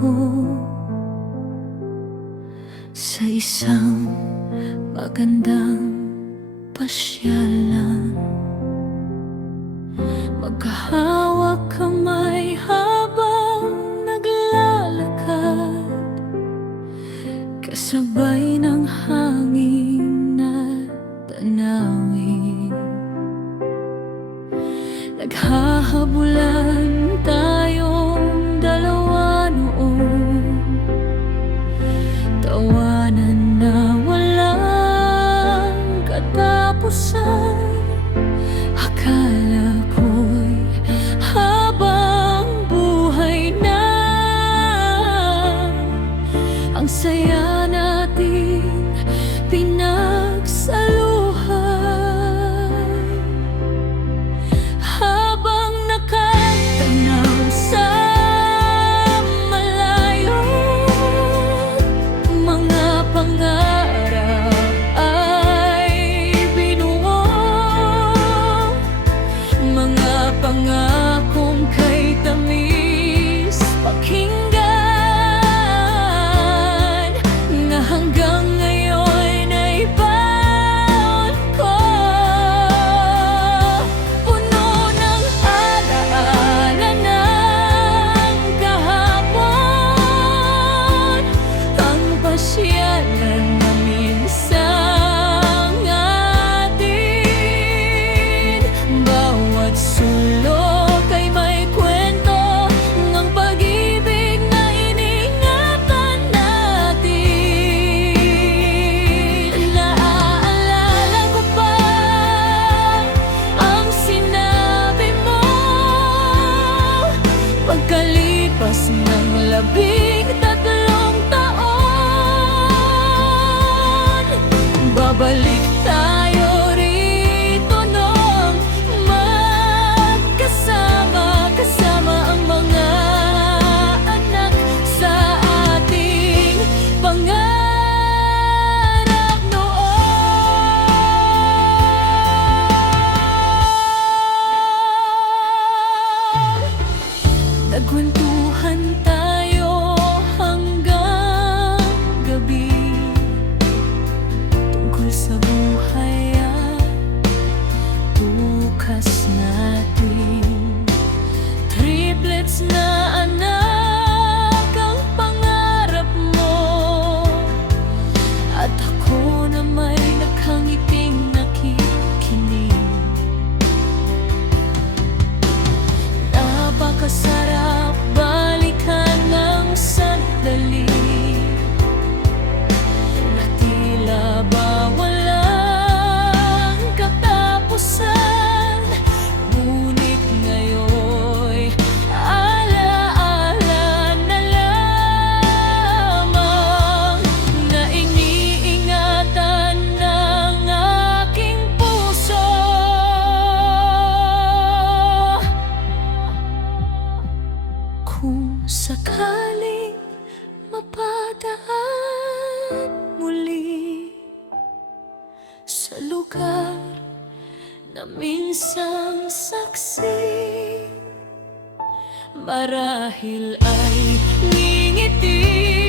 ako sa isang magandang pasyalan. Magkahawak kamay habang naglalakad, kasabay ng hangin na tanawin. Naghahabulan tayong dalawa noon, tawanan na walang katapusan. Akala ko'y habang buhay na ang saya natin pinagsaluhan. Habang nakatanaw sa malayo, mga pangarap ay binuo, mga pangakong kay tamis pakinggan, na hanggang ngayon ay baon ko. Puno ng alaala ng kahapon, ang pasyalan na minsang atin. Bawat sulok ay may kwento ng pag-ibig na iningatan natin. Naaalala ko pa ang sinabi mo pagkalipas ng 13 taon. Babalik tayo rito nung magkasama, kasama ang mga anak sa ating pangarap noon. Nagkwentuhan tayo hanggang gabi tungkol sa buhay at bukas natin. Triplets na anak ang pangarap mo, at ako na may nakangiting nakikinig. Napakasarap balikan ng sandali na tila ba walang katapusan. Ngunit ngayon'y alaala na lamang, na iniingatan ng aking puso. Kung sakaling mapadaan muli sa lugar na minsang saksi, marahil ay ngingiti